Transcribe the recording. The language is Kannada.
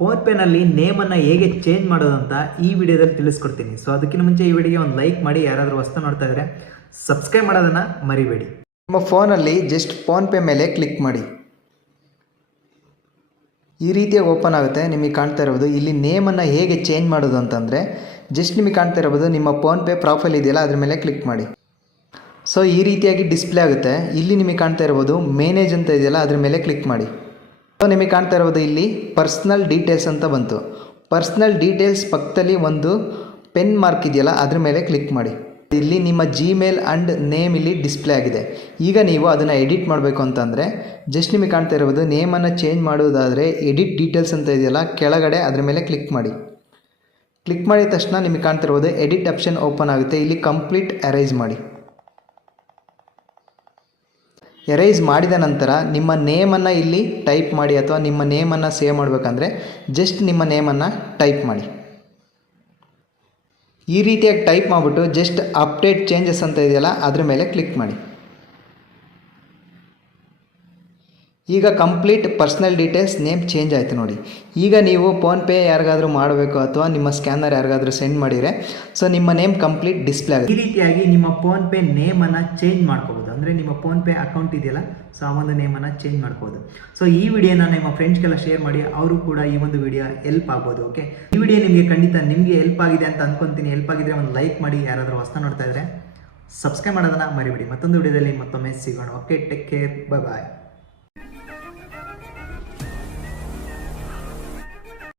ಫೋನ್ಪೇನಲ್ಲಿ ನೇಮನ್ನು ಹೇಗೆ ಚೇಂಜ್ ಮಾಡೋದು ಅಂತ ಈ ವಿಡಿಯೋದಲ್ಲಿ ತಿಳಿಸ್ಕೊಡ್ತೀನಿ. ಸೊ ಅದಕ್ಕಿಂತ ಮುಂಚೆ ಈ ವಿಡಿಯೋಗೆ ಒಂದು ಲೈಕ್ ಮಾಡಿ, ಯಾರಾದರೂ ಹೊಸ್ತು ನೋಡ್ತಾ ಇದ್ದರೆ ಸಬ್ಸ್ಕ್ರೈಬ್ ಮಾಡೋದನ್ನು ಮರಿಬೇಡಿ. ನಿಮ್ಮ ಫೋನಲ್ಲಿ ಜಸ್ಟ್ ಫೋನ್ಪೇ ಮೇಲೆ ಕ್ಲಿಕ್ ಮಾಡಿ. ಈ ರೀತಿಯಾಗಿ ಓಪನ್ ಆಗುತ್ತೆ. ನಿಮಗೆ ಕಾಣ್ತಾ ಇರ್ಬೋದು ಇಲ್ಲಿ ನೇಮನ್ನು ಹೇಗೆ ಚೇಂಜ್ ಮಾಡೋದು ಅಂತಂದರೆ ಜಸ್ಟ್ ನಿಮಗೆ ಕಾಣ್ತಾ ಇರ್ಬೋದು ನಿಮ್ಮ ಫೋನ್ಪೇ ಪ್ರೊಫೈಲ್ ಇದೆಯಲ್ಲ ಅದ್ರ ಮೇಲೆ ಕ್ಲಿಕ್ ಮಾಡಿ. ಸೊ ಈ ರೀತಿಯಾಗಿ ಡಿಸ್ಪ್ಲೇ ಆಗುತ್ತೆ. ಇಲ್ಲಿ ನಿಮಗೆ ಕಾಣ್ತಾ ಇರ್ಬೋದು ಮೇನೇಜ್ ಅಂತ ಇದೆಯಲ್ಲ ಅದ್ರ ಮೇಲೆ ಕ್ಲಿಕ್ ಮಾಡಿ. ಸೊ ನಿಮಗೆ ಕಾಣ್ತಾ ಇರ್ಬೋದು ಇಲ್ಲಿ ಪರ್ಸ್ನಲ್ ಡೀಟೇಲ್ಸ್ ಅಂತ ಬಂತು. ಪರ್ಸ್ನಲ್ ಡೀಟೇಲ್ಸ್ ಪಕ್ಕದಲ್ಲಿ ಒಂದು ಪೆನ್ ಮಾರ್ಕ್ ಇದೆಯಲ್ಲ ಅದ್ರ ಮೇಲೆ ಕ್ಲಿಕ್ ಮಾಡಿ. ಇಲ್ಲಿ ನಿಮ್ಮ ಜಿಮೇಲ್ ಆ್ಯಂಡ್ ನೇಮ್ ಇಲ್ಲಿ ಡಿಸ್ಪ್ಲೇ ಆಗಿದೆ. ಈಗ ನೀವು ಅದನ್ನು ಎಡಿಟ್ ಮಾಡಬೇಕು ಅಂತಂದರೆ ಜಸ್ಟ್ ನಿಮಗೆ ಕಾಣ್ತಾ ಇರ್ಬೋದು ನೇಮನ್ನು ಚೇಂಜ್ ಮಾಡೋದಾದರೆ ಎಡಿಟ್ ಡೀಟೇಲ್ಸ್ ಅಂತ ಇದೆಯಲ್ಲ ಕೆಳಗಡೆ ಅದ್ರ ಮೇಲೆ ಕ್ಲಿಕ್ ಮಾಡಿ. ಕ್ಲಿಕ್ ಮಾಡಿದ ತಕ್ಷಣ ನಿಮಗೆ ಕಾಣ್ತಾ ಇರ್ಬೋದು ಎಡಿಟ್ ಆಪ್ಷನ್ ಓಪನ್ ಆಗುತ್ತೆ. ಇಲ್ಲಿ ಕಂಪ್ಲೀಟ್ ಎರೇಸ್ ಮಾಡಿ. ಎರೇಸ್ ಮಾಡಿದ ನಂತರ ನಿಮ್ಮ ನೇಮನ್ನು ಇಲ್ಲಿ ಟೈಪ್ ಮಾಡಿ, ಅಥವಾ ನಿಮ್ಮ ನೇಮನ್ನು ಸೇವ್ ಮಾಡಬೇಕಂದ್ರೆ ಜಸ್ಟ್ ನಿಮ್ಮ ನೇಮನ್ನು ಟೈಪ್ ಮಾಡಿ. ಈ ರೀತಿಯಾಗಿ ಟೈಪ್ ಮಾಡಿಬಿಟ್ಟು ಜಸ್ಟ್ ಅಪ್ಡೇಟ್ ಚೇಂಜಸ್ ಅಂತ ಇದೆಯಲ್ಲ ಅದ್ರ ಮೇಲೆ ಕ್ಲಿಕ್ ಮಾಡಿ. ಈಗ complete personal details name change ಆಯಿತು ನೋಡಿ. ಈಗ ನೀವು ಫೋನ್ಪೇ ಯಾರಿಗಾದರೂ ಮಾಡಬೇಕು ಅಥವಾ ನಿಮ್ಮ ಸ್ಕ್ಯಾನರ್ ಯಾರಿಗಾದರೂ ಸೆಂಡ್ ಮಾಡಿದರೆ ಸೊ ನಿಮ್ಮ ನೇಮ್ ಕಂಪ್ಲೀಟ್ ಡಿಸ್ಪ್ಲೇ ಆಗುತ್ತೆ. ಈ ರೀತಿಯಾಗಿ ನಿಮ್ಮ ಫೋನ್ಪೇ ನೇಮನ್ನು ಚೇಂಜ್ ಮಾಡ್ಕೋಬೋದು. ಅಂದರೆ ನಿಮ್ಮ ಫೋನ್ಪೇ ಅಕೌಂಟ್ ಇದೆಯಲ್ಲ ಸೊ ಆ ಒಂದು ನೇಮನ್ನು ಚೇಂಜ್ ಮಾಡ್ಕೋಬೋದು. ಸೊ ಈ ವಿಡಿಯೋನ ನಿಮ್ಮ ಫ್ರೆಂಡ್ಸ್ಗೆಲ್ಲ ಶೇರ್ ಮಾಡಿ, ಅವರು ಕೂಡ ಈ ಒಂದು ವಿಡಿಯೋ ಹೆಲ್ಪ್ ಆಗ್ಬೋದು. ಓಕೆ, ಈ ವಿಡಿಯೋ ನಿಮಗೆ ಖಂಡಿತ ನಿಮಗೆ ಹೆಲ್ಪ್ ಆಗಿದೆ ಅಂತ ಅಂದ್ಕೊತೀನಿ. ಹೆಲ್ಪ್ ಆಗಿದ್ರೆ ಒಂದು ಲೈಕ್ ಮಾಡಿ, ಯಾರಾದರೂ ಹೊಸ್ತಾ ನೋಡ್ತಾ ಇದ್ದರೆ ಸಬ್ಸ್ಕ್ರೈಬ್ ಮಾಡೋದನ್ನು ಮರಿಬೇಡಿ. ಮತ್ತೊಂದು ವಿಡಿಯೋದಲ್ಲಿ ಮತ್ತೊಮ್ಮೆ ಸಿಗೋಣ. ಓಕೆ, ಟೇಕ್ ಕೇರ್, ಬಾಯ್.